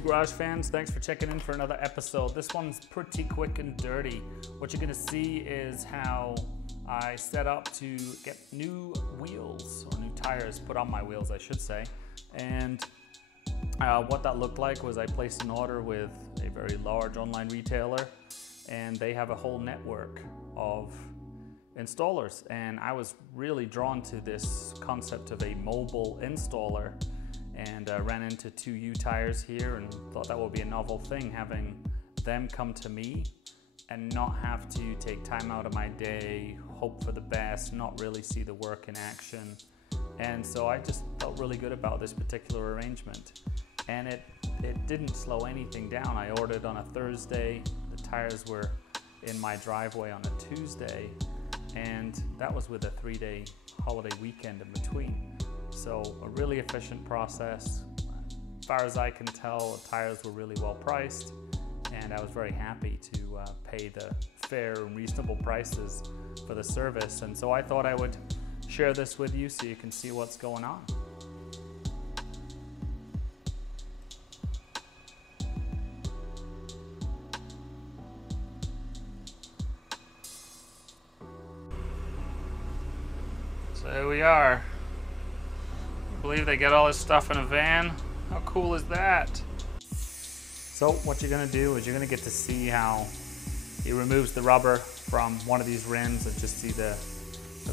Greetings garage fans, thanks for checking in for another episode. This one's pretty quick and dirty. What you're gonna see is how I set up to get new wheels, or new tires put on my wheels I should say. And what that looked like was I placed an order with a very large online retailer, and they have a whole network of installers. And I was really drawn to this concept of a mobile installer, and ran into 2U tires here and thought that would be a novel thing, having them come to me and not have to take time out of my day, hope for the best, not really see the work in action. And so I just felt really good about this particular arrangement. And it didn't slow anything down. I ordered on a Thursday, the tires were in my driveway on a Tuesday, and that was with a 3-day holiday weekend in between. So a really efficient process. As far as I can tell, the tires were really well priced, and I was very happy to pay the fair and reasonable prices for the service. And so I thought I would share this with you so you can see what's going on. So here we are. I believe they get all this stuff in a van. How cool is that? So what you're gonna do is you're gonna get to see how he removes the rubber from one of these rims, and just see the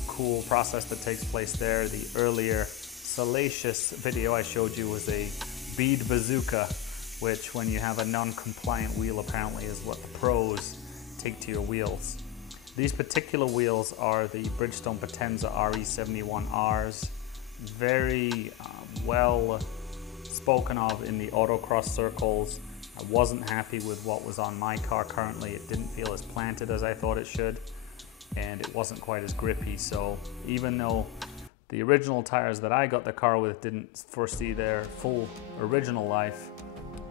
cool process that takes place there. The earlier salacious video I showed you was a bead bazooka, which when you have a non-compliant wheel apparently is what the pros take to your wheels. These particular wheels are the Bridgestone Potenza RE71-Rs. Very well spoken of in the autocross circles. I wasn't happy with what was on my car currently. It didn't feel as planted as I thought it should, and it wasn't quite as grippy. So even though the original tires that I got the car with didn't foresee their full original life,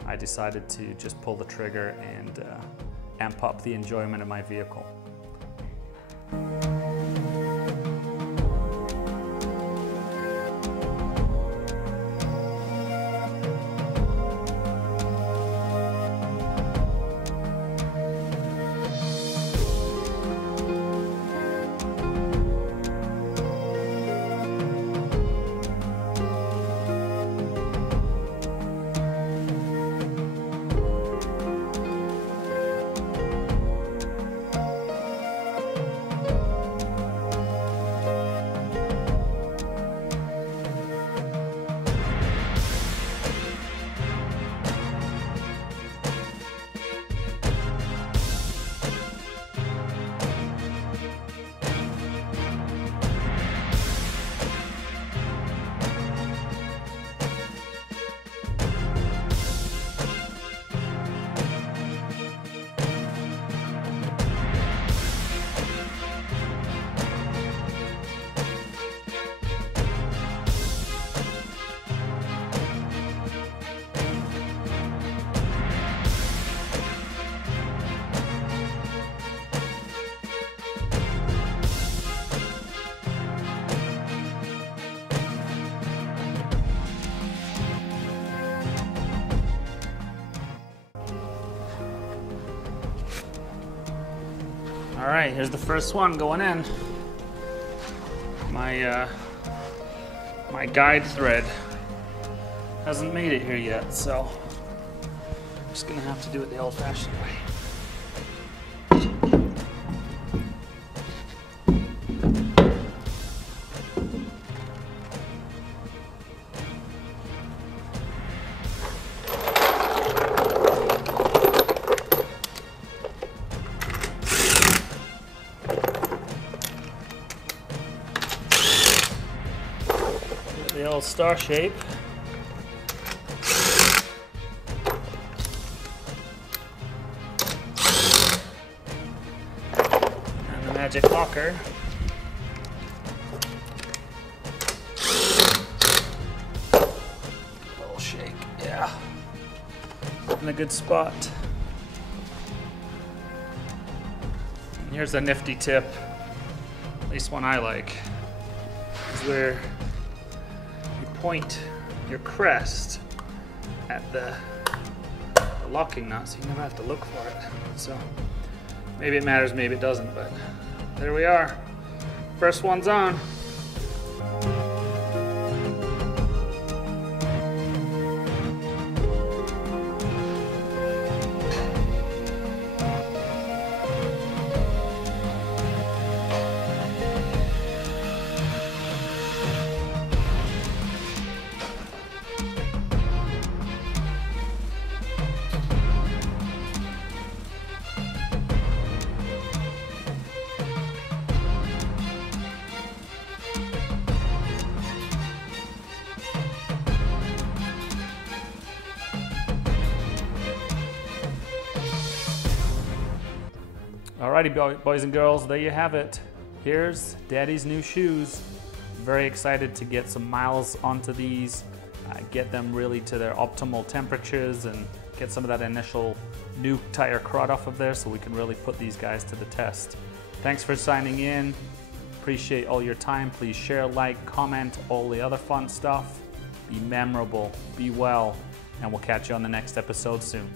I decided to just pull the trigger and amp up the enjoyment of my vehicle. All right, here's the first one going in. My guide thread hasn't made it here yet, so I'm just gonna have to do it the old-fashioned way. The old star shape. And the magic locker. Little shake, yeah. In a good spot. And here's a nifty tip, at least one I like, is where you point your crest at the the locking nut, so you never have to look for it. So maybe it matters, maybe it doesn't, but there we are. First one's on. Alrighty, boys and girls, there you have it. Here's Daddy's new shoes. Very excited to get some miles onto these, get them really to their optimal temperatures and get some of that initial new tire crud off of there so we can really put these guys to the test. Thanks for signing in. Appreciate all your time. Please share, like, comment, all the other fun stuff. Be memorable, be well, and we'll catch you on the next episode soon.